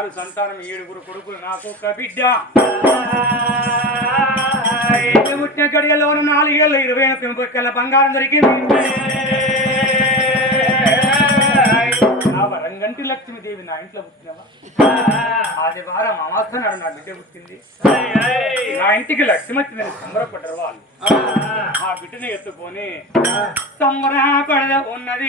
ఆరు సంతానం ఏడుగురు కొడుకులు నాకు ఒక బిడ్డ. బిడ్డ పుట్టిన గడియలోన నాలుగేళ్ళు ఇరవై పెంపొక్కల బంగారం దొరికింది. రంగంటి వరంగంటి లక్ష్మీదేవి నా ఇంట్లో పుట్టినవా? ఆదివారం అమాస నాడు నా బిడ్డ పుట్టింది. నా ఇంటికి లక్ష్మి వచ్చిందని సంబరపడ్డారు వాళ్ళు. ఆ బిడ్డని ఎత్తుకొని సంబరపడ పడద ఉన్నది.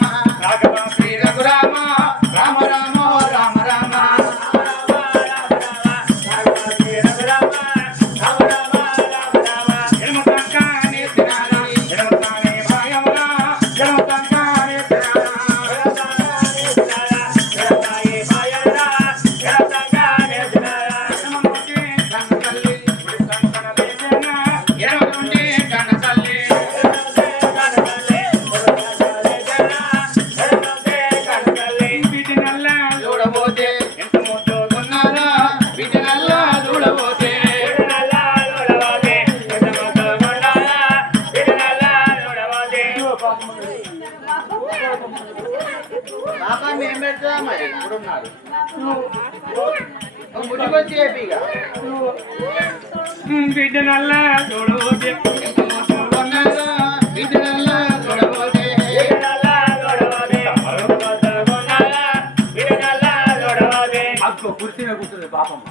కుర్చీనే కూర్చుంది పాపమ్మ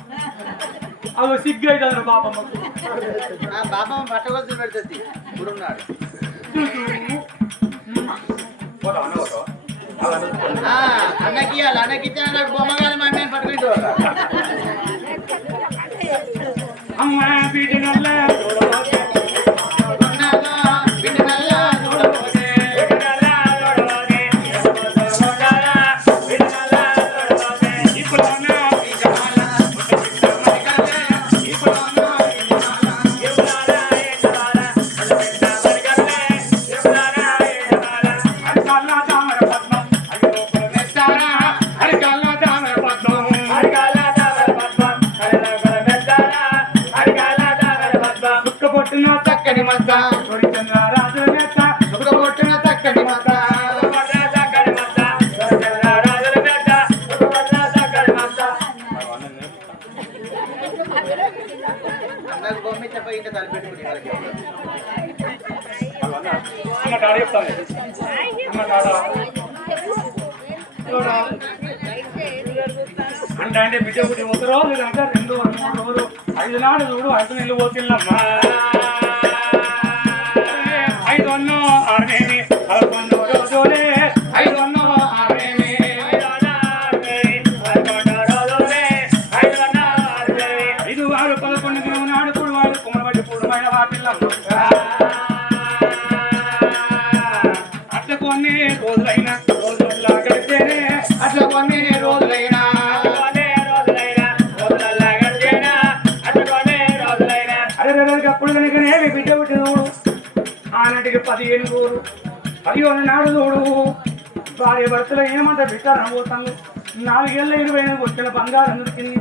అవి సిగ్గు అవుతుంది పాపమ్మకు నా పెడుతుంది ఇప్పుడున్నాడు అన్నకి అన్నకి ఇచ్చిన నాకు మా అన్నని పట్టుకుంటూ. happy to the land. చక్కని ఆనాటికి పదిహేను రోజులు నాడు చూడు. భార్య భర్తలు ఏమంట బిడ్డ నవ్వుతాను నాలుగేళ్ళ ఇరవై ఎనిమిది వచ్చిన బంగారం దొరికింది.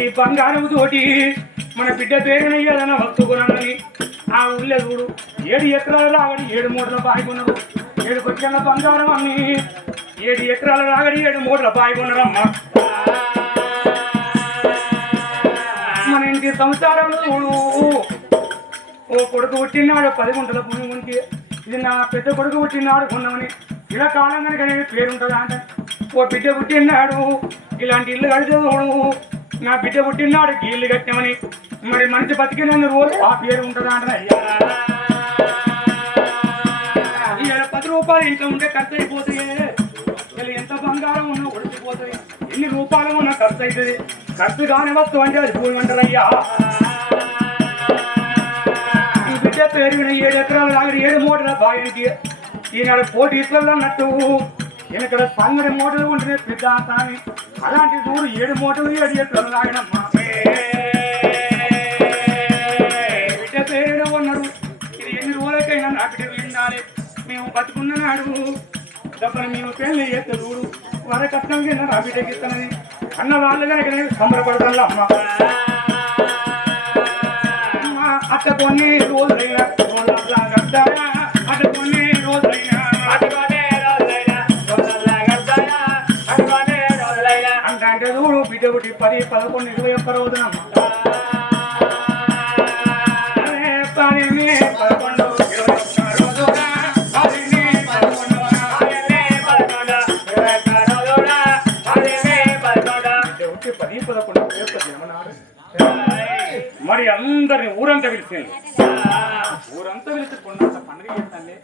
ఈ బంగారం తోటి మన బిడ్డ పేరునయ్యాలని వస్తుకున్నానని ఆ ఊళ్ళో చూడు. ఏడు ఎకరాల రాగడి ఏడు మూటల బాగున్నారు ఏడు కొచ్చిన బంగారం అన్ని ఏడు ఎకరాల రాగడి ఏడు మూటల బాగున్నారమ్మా మన ఇంటి సంసారంలో చూడు. ఓ కొడుకు పుట్టినాడు పది గుంటల భూమి ఉంటే ఇది నా పెద్ద కొడుకు పుట్టినాడు కొన్నామని ఇలా కాలం కనుక నేను పేరుంటుందా అంటే ఓ బిడ్డ పుట్టినాడు ఇలాంటి ఇల్లు కడితే నా బిడ్డ పుట్టినాడు ఇల్లు కట్టామని మరి మనిషి బతికినందు రోజు ఆ పేరు ఉంటుందా అంటే ఇవాళ పది రూపాయలు ఇంట్లో ఉంటే ఖర్చు అయిపోతాయి. ఇలా ఎంత బంగారం ఉన్నా ఉడికిపోతుంది ఎన్ని రూపాయలు ఉన్నా ఖర్చు అవుతుంది ఖర్చు కాని వస్తువు అంటే అది పోయి ఉంటారయ్యా ఈ బిడ్డ ఏడు ఎకరాలు లాగడి ఏడు మూటల బాయికి ఈనాడు పోటీసులలో అన్నట్టు. ఇక్కడ సంగడి మూటలు ఉంటుంది పెద్ద ఆసామి అలాంటి చూడు ఏడు మూటలు ఏడు ఎకరాలు లాగినమ్మా పేరు ఉన్నాడు. ఇది ఎన్ని రోజులకైనా నా బిడ్డ విండాలి మేము బతుకున్ననాడు డబ్బులు మేము పెళ్ళి చేస్తే చూడు. వర కట్నం కింద నా బిడ్డకి ఇస్తానని. అన్న వాళ్ళు కనుక సంబరపడతాను అమ్మ. అట్ట కొన్ని రోజులైనా రోజులా గడతాయా అట్ట కొన్ని రోజులైనా అటుకొనే రోజులైనా రోజుల్లా గడతాయా అటుకొనే రోజులైనా అంటే అంటే చూడు బిడ్డ పుట్టి పది పదకొండు ఇరవై ఒక్క రోజున అందరిని ఊరంతా పిలిచింది ఊరంతా పిలిచి కొండంత పండుగ చేస్తాను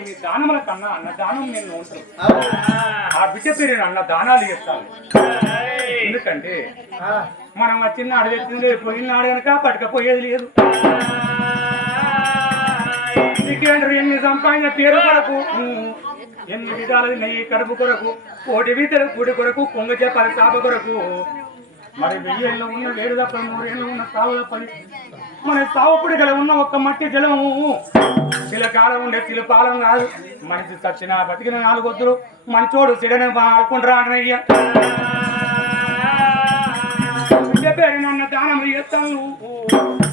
నీ దానముల కన్నా అన్న దానం నేను ఉంటాను ఆ బిడ్డ పేరు అన్న దానాలు చేస్తాను. ఎందుకంటే మనం వచ్చిన అడవి పోయిన పోయినాడు కనుక పట్టకపోయేది లేదు. ఎన్ని సంపాదించిన పేరు కొరకు? ఎన్ని విధాలు నెయ్యి కడుపు కొరకు కోటి వీతలు కూడి కొరకు కొంగ చేపల చాప కొరకు మరి వెయ్యేళ్ళు ఉన్న వేడు తప్ప మూడేళ్ళు ఉన్న సావు తప్పని మన సావుపుడి గల ఉన్న ఒక్క మట్టి జలము. చిలకాలం ఉండే చిలపాలం కాదు. మనిషి చచ్చిన బతికిన నాలుగొద్దురు మంచోడు సిడని ఆడుకుంటారా అన్నయ్య. పేరు నన్న దానం చేస్తాను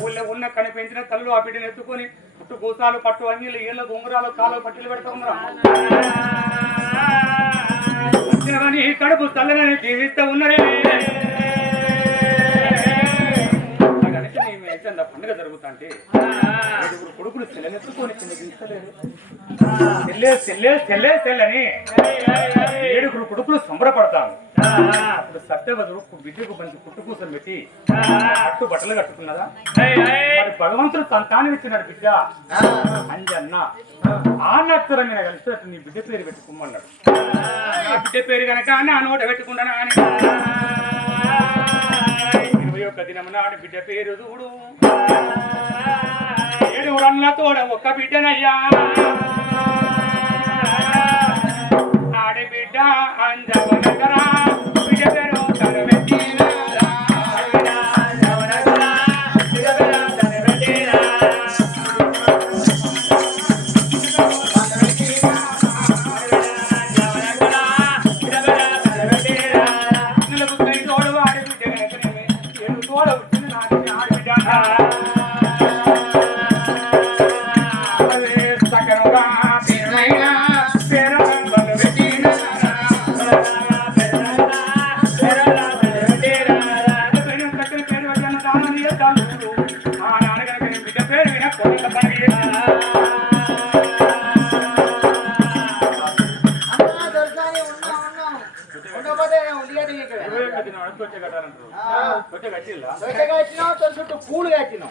ఊళ్ళో ఉన్న కనిపించిన తల్లు ఆ బిడ్డను ఎత్తుకొని పుట్టు కూసాలు పట్టు అంగీలు ఏళ్ళ ఉంగరాలు కాలు పట్టిలు పెడతా ఉన్నారా కడుపు తల్లని జీవిస్తూ ఉన్నరే నాకనిపిస్తే నీ మీ పండుగ జరుగుతుంటే ఐదుగురు కొడుకులు చెల్లెనెత్తుకొని చిన్న దించలేదు చెల్లే చెల్లే చెల్లే చెల్లని ఏడుగురు కొడుకులు సంబరపడతాను అప్పుడు సత్యవతుడు బిడ్డకు మంచి పుట్టు కూసలు పెట్టి అట్టు బట్టలు కట్టుకున్నదా? మరి భగవంతుడు సంతానం ఇచ్చినాడు బిడ్డ. అంజన్న ఆ నక్షరం మీద కలిసి నీ బిడ్డ పేరు పెట్టుకోమన్నాడు బిడ్డ పేరు కనుక నా నోట పెట్టుకుంటాను ఇరవై ఒక్క దినం పేరు చూడు. ఏడుగురు తోడ ఒక్క బిడ్డనయ్యా. ఆడబిడ్డ అంజవనకరా బిడ్డ పేరు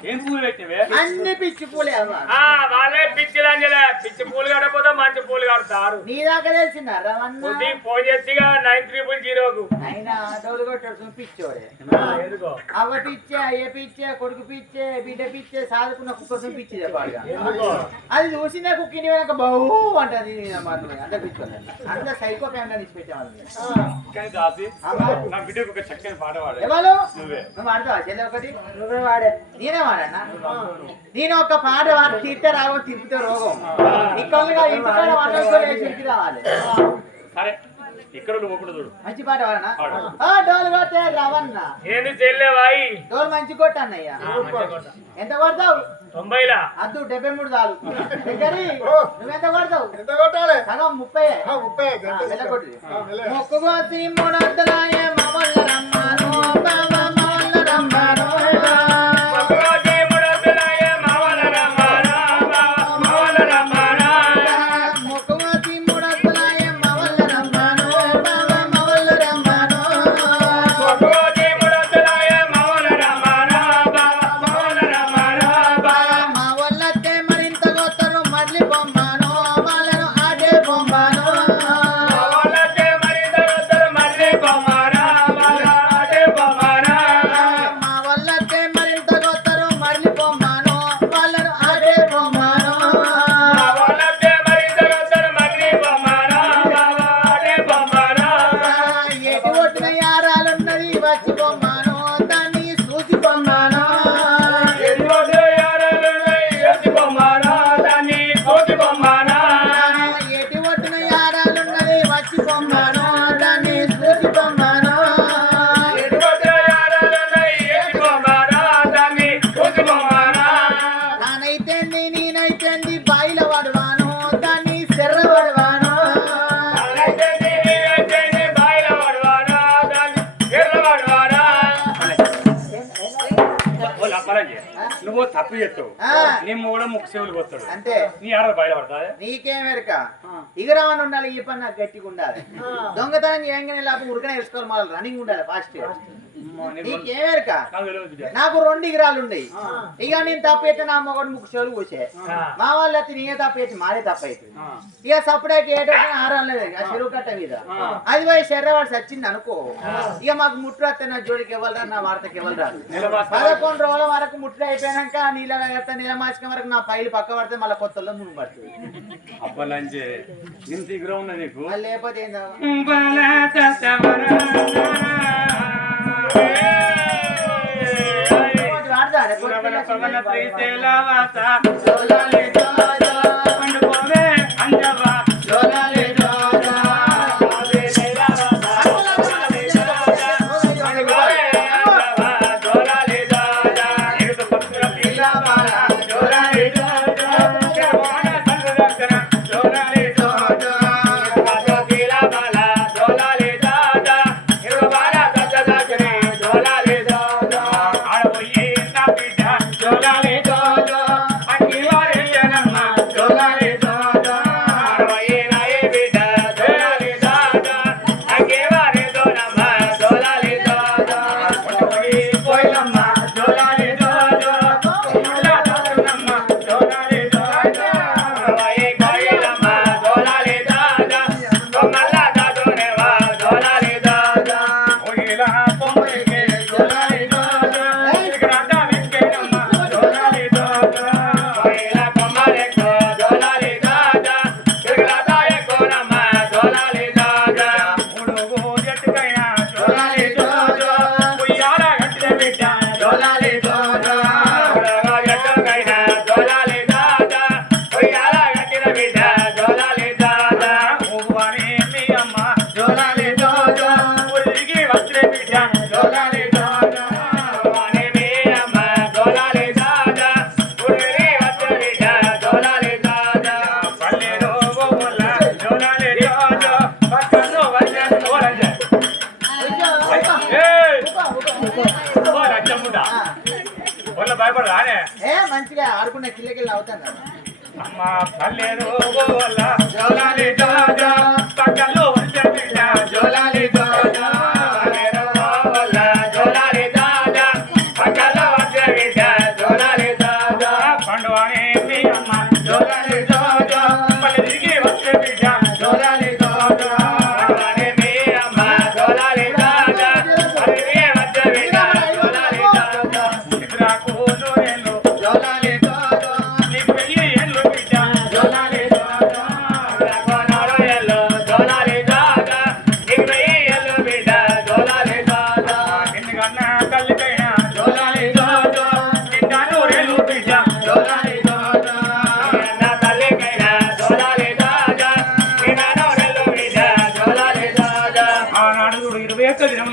ఏం పూలు పెట్టినవే? అన్ని పిచ్చి పూలే వాళ్ళే పిచ్చిలు అంజలే పిచ్చి పూలు కట్టకపోతే మంచి పూలు కడతారు. నీ దాకా తెలిసిందా? ఫోన్ చేసిగా నైన్ త్రిపుల్ జీరోకు. అయినా డోలు కొట్టాడు పిచ్చోడే. ఎందుకో? అవ్వ పిచ్చే అయ్య పిచ్చే కొడుకు పిచ్చే బిడ్డ పిచ్చే సాదుకున్న కుక్క పిచ్చి అది చూసిన కుక్కిని వెనక బహు అంటది అంత పిచ్చోలే అంత సైకో ఫ్యామిలీ తీసి పెట్టేవాళ్ళు కానీ దాసి అమ్మా. నా బిడ్డకు ఒక చక్కని పాట పాడే. ఎవరు? నువ్వే. నువ్వు వాడతావా చెల్లె ఒకటి? నువ్వే వాడే. నేనే వాడన్నా నేను ఒక పాట వాడి తిట్టే రాగో తిప్పితే రోగం. ఇక్కడ ఇంటికాడ ఇంటికి రావాలి. సరే ఇక్కడ నువ్వు ఒకటి చూడు. మంచి పాట వాడనా? డోలు కొట్టే రవన్న ఏంది చెల్లేవాయి డోలు మంచి కొట్టన్నయ్య. ఎంత కొడతావు? తొంభైలా? అద్దు డెబ్బై మూడు చాలు. నువ్వెంత కొడతావు? ఎంత కొట్టాలి? సగం ముప్పై. ఆ, ముప్పై. మొక్కుకోసి మవల్ల రమ్మను తప్పు చేస్తావు. ఆ. నీ మూడ ముక్కు చెవులు పోతాడు అంతే. నీ ఆడ బయటపడతా నీకేం ఎరక ఇగరామని ఉండాలి ఈ పని నాకు గట్టిగా ఉండాలి. దొంగతనం చేయంగానే లేకపోతే ఉరకనే వేసుకోవాలి మళ్ళీ రన్నింగ్ ఉండాలి ఫాస్ట్ నీకేం నాకు. నాకు రెండు ఇగరాలు ఉన్నాయి ఇక నేను తప్పైతే నా మొగడు ముక్కు చెవులు కూసే మా వాళ్ళు అయితే నీయే తప్పైతే మాదే తప్పైతే. ఇక సపరేట్ ఏటో లేదు. ఆ చెరువు కట్ట మీద. అది పోయి శర్రవాడు చచ్చింది అనుకో. ఇక మాకు ముట్టు వస్తే నా జోడికి ఇవ్వరా నా వార్తకి నిలబడతా. పదకొండు రోజుల వరకు ముట్లు అయిపోయాక నీళ్ళ కడితే నీళ్ళ మార్చక వరకు నా పైలు పక్క పడితే మళ్ళీ కొత్తలో మునుగు పడుతుంది అప్పలంచే ఇంత నీకు? లేకపోతే ఏం కొత్త శ్రీశైలవాస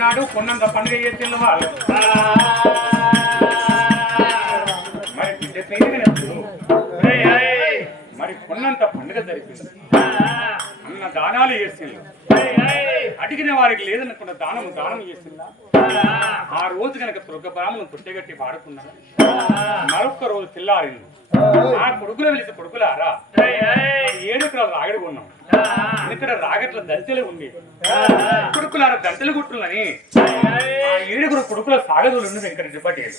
నాడు కొన్నంత పండుగ చేసిన వాళ్ళు. మరి మరి కొన్నంత పండుగ జరిపింది అన్న దానాలు చేసిండు అడిగిన వారికి లేదనుకున్న దానం దానం చేసిందా ఆ రోజు కనుక దుర్గ బ్రాహ్మణం పుట్టగట్టి పాడుకున్నారు మరొక్క రోజు తెల్లారింది. ఆ కొడుకులు వెలిసి కొడుకులారా ఏడు ఎకరాలు రాగడి కొన్నాం. ఇక్కడ రాగట్ల దంతెలు ఉంది. కొడుకులారా దంతెలు గుట్టులని ఆ ఏడుగురు కొడుకుల సాగదులు ఉంది వెంకట పటేలు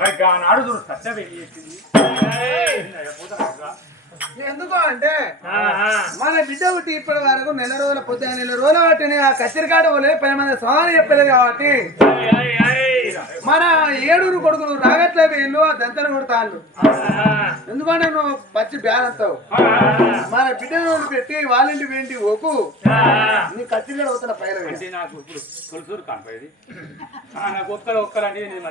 మరి ఆనాడు సత్య చేసింది. ఎందుకు అంటే మన బిడ్డ పుట్టి ఇప్పటి వరకు నెల రోజుల పొద్దున నెల రోజుల వాటిని ఆ కచ్చరికాట పోలే పది మంది సవాలు చెప్పలేదు కాబట్టి మన ఏడుగురు కొడుకులు రాగట్లే వీళ్ళు ఆ దంతలు కొడతాళ్ళు. ఎందుకంటే నువ్వు పచ్చి బ్యాలంతావు మన బిడ్డను పెట్టి వాళ్ళింటి వెంటి ఓకు నీ కచ్చిరికాడ అవుతున్న పైన నాకు ఇప్పుడు తొలిసూరు కనపడేది ఆ, నాకు ఒక్కరు ఒక్కరు అంటే నేను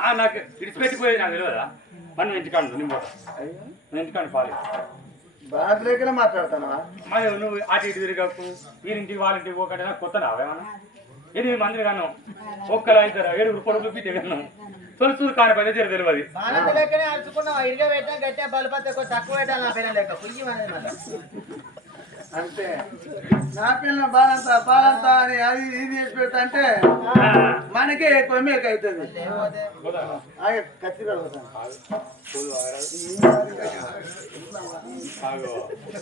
ఆ నాకు విడిచిపెట్టిపోయేది నాకు తెలియదా? పని ఇంటికాడు నింపో. ఇంటికాడు పాలి. బాధ్యతగా మాట్లాడతానా మరి నువ్వు అటు ఇటు తిరగకు వీరింటికి వాళ్ళింటికి పోకంటే నాకు కొత్త నావేమన్నా ఎనిమిది మందిని కన్నాం. ఒక్కరు ఇద్దరు ఏడుగురు కొడుకులు బిడ్డ కన్నాం. తొలిసూరు కానిపోయితే జర తెలియదు. బాణంత లెక్కనే అరుచుకున్నావు? ఇరుగా పెట్టా గట్టిగా బలపత్తే తక్కువ పెట్టాలి నా పేరు మనది అంతే నా పిల్లల బాలంతా బాలంతా అని అది ఇది చేసి పెడతా అంటే మనకే ఎక్కువ మేక అవుతుంది. అడుగుతాను.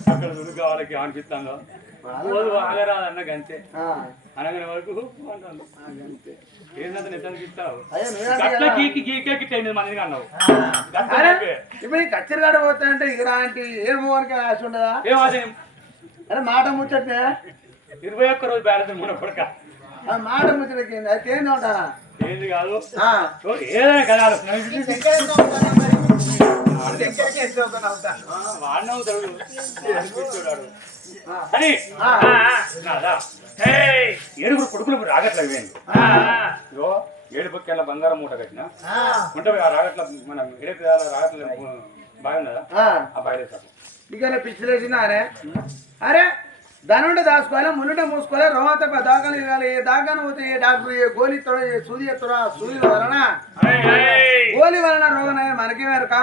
అక్కడ వాళ్ళకి రోజు అనగానే వరకు అంటాను. అంతే. ఏంటంటే నిజానికి ఇస్తావు? అంటే గట్ల. గీకి అన్నావు. గీకే. ఇప్పుడు కచ్చిరిగాడ పోతా అంటే ఇలాంటి ఏ మూవనికి ఆశ ఉండదా? ఏం అదే అరే మాట ముచ్చట్నే ఇరవై ఒక్క రోజు బ్యాలెన్స్ మన కొడక. ఆ మాట ముచ్చటకి అయితే ఏంది ఉంటానా ఏంది కాదు? ఏదైనా కదా ఆలోచన. వాడిన అవుతాడు. చూడాడు అని ఆ. నాదా ఏడుగురు కొడుకులు రాగట్లేదు ఏడు పక్కెళ్ళ బంగారం మూట కట్టిన. ఉంటే ఆ రాగట్ల మన ఏడు రాగట్ల బాగున్నదా? ఆ. ఆ బాగా పిచ్చిలేసిందా అరే దానుండే దాచుకోవాలి మున్నుండే మూసుకోవాలి రోమాత దాకాలు ఇవ్వాలి ఏ దాకాను పోతే ఏ డాక్టర్ ఏ ఏ సూది ఎత్తాడో ఆ సూది వలన? గోళీ వలన రోగం అనేది మనకే వెరక?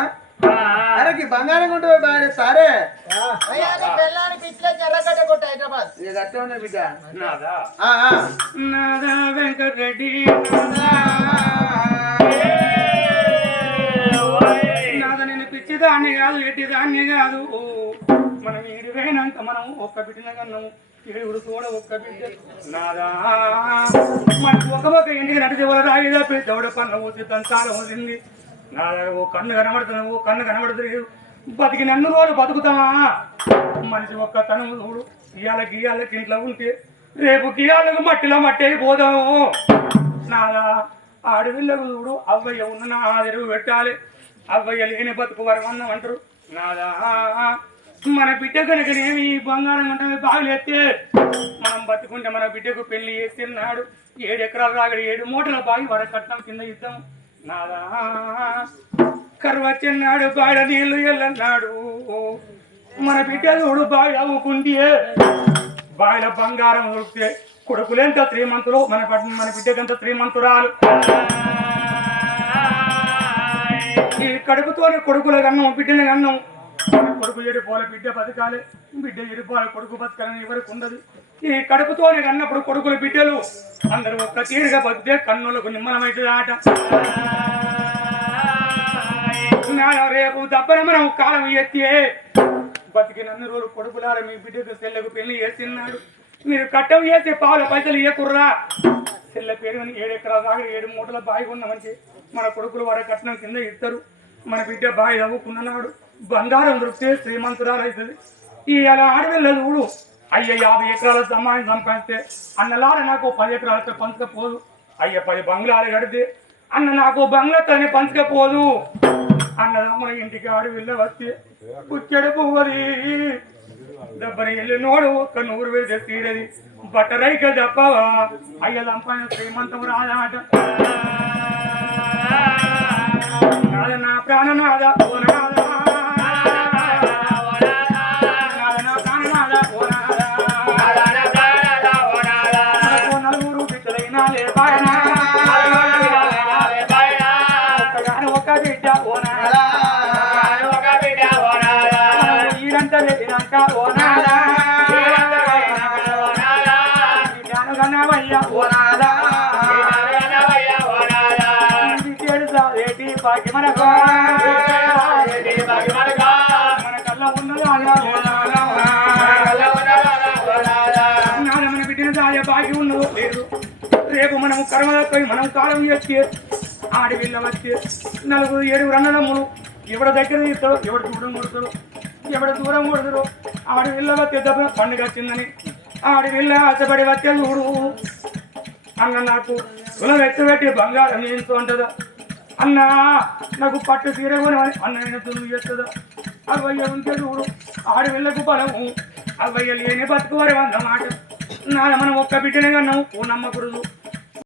అరే ఈ బంగారం కొంటే బాగా సారే గట్టే ఉన్నాయి బిడ్డ? నాదా? ఆ, ఆ. నాదా వెంకటరెడ్డి నాద నేను పిచ్చిదాన్ని కాదు ఎట్టిదాన్ని కాదు. మనం ఏడిపోయినాక మనం ఒక్క బిడ్డన కన్నాము కూడా ఒక్క బిడ్డ. నాదా. మనకు ఒక ఒక ఇంటికి నడిచి వల్ల రాయిదా పెద్దవాడు పన్ను ఊసి దంతాలు నాదా ఓ కన్ను కనబడుతున్నావు ఓ కన్ను కనబడుతుంది బతికి నన్ను రోజు బతుకుతామా మనిషి ఒక్క తను చూడు. ఇవాళ గీయాలకి ఇంట్లో ఉంటే రేపు గీయాలకు మట్టిలో మట్టి అయిపోదాము నాదా అడవిళ్ళకు చూడు అవ్వయ్య ఉన్న నా ఎరువు పెట్టాలి. అవ్వయ్య లేని బతుకు అన్నం అంటారు. నాదా. మన బిడ్డ కనుకనేమి ఈ బంగారం అంటే బాగులేస్తే మనం బతుకుంటే మన బిడ్డకు పెళ్ళి చేస్తున్నాడు ఏడు ఎకరాలు రాగడి ఏడు మూటల బాగి వరకట్నం కింద ఇద్దాం నాదా కరువచ్చిన్నాడు బాడ నీళ్ళు ఎల్లన్నాడు. మన బిడ్డ చూడు అవ్వుకుంటే బాయిల బంగారం దొరికితే కొడుకులేంత శ్రీమంతులు? మన పట్- మన బిడ్డకంత శ్రీమంతురాలు? ఈ కడుపుతోనే కొడుకుల కన్నాం బిడ్డని కన్నాం. కొడుకు ఎడిపోలే బిడ్డ బతకాలి. బిడ్డ ఎడిపోలే కొడుకు బతకాలని ఎవరికి ఉండదు. ఈ కడుపుతోనే అన్నప్పుడు కొడుకులు బిడ్డలు అందరూ ఒక్క తీరుగా బతికే కన్నులకు నిమ్మలమైతుంది ఆట. రేపు దబ్బన మనం కాలం ఎత్తి బతికినన్ని రోజులు కొడుకులారా మీ బిడ్డకు సెల్లకు పెళ్ళి చేస్తున్నాడు మీరు కట్టం చేస్తే పావుల పైసలు ఇవ్వకుర్రా సెల్ల పేరు ఏడు ఎకరాల దాకా ఏడు మూటల బావి మంచి మన కొడుకులు వారి కట్నం కింద ఇస్తారు. మన బిడ్డ బావి చదువుకున్ననాడు బంగారం దృష్టి శ్రీమంతురాలు అవుతుంది ఈ అలా ఆడపిల్ల చూడు అయ్య యాభై ఎకరాల సమాయం సంపాదిస్తే అన్నలార నాకు పది ఎకరాలతో పంచకపోదు. అయ్య పది బంగ్లాలు కడితే అన్న నాకు బంగ్లాతోనే పంచకపోదు. అన్నదమ్మ ఇంటికి ఆడి వచ్చి కుచ్చడు పువ్వది. దెబ్బని వెళ్ళి నోడు ఒక్క నూరు వేసే తీరది. బట్టరైక దప్పవా అయ్య సంపాదన శ్రీమంతం రాదాట. నాద నా ప్రాణనాద. మన కళ్ళ మన దాయ బాగి ఉన్నదో లేదు రేపు మనం కర్మలపై మనం కాలం చేస్తే ఆడి వీళ్ళ వచ్చి నలుగురు ఏడుగురు అన్నదమ్ములు ఎవడ దగ్గర తీస్తారో ఎవడు దూరం కొడతారో ఎవడ దూరం కొడతారో ఆడి వీళ్ళ వచ్చే దెబ్బ పండుగ వచ్చిందని ఆడి వీళ్ళ ఆశపడి వచ్చే చూడు అన్న నాకు కులం ఎత్తుపెట్టి బంగారం ఏంటో అంటదా అన్నా నాకు పట్టు తీర అని అన్న నేను చేస్తుందా? అవ్వయ్య ఉంటే చూడు ఆడవిళ్ళకు బలము అవ్వయ్య లేని బతుకు వంద మాట నాన్న మనం ఒక్క బిడ్డనే కన్నాము ఓ నమ్మకూడదు.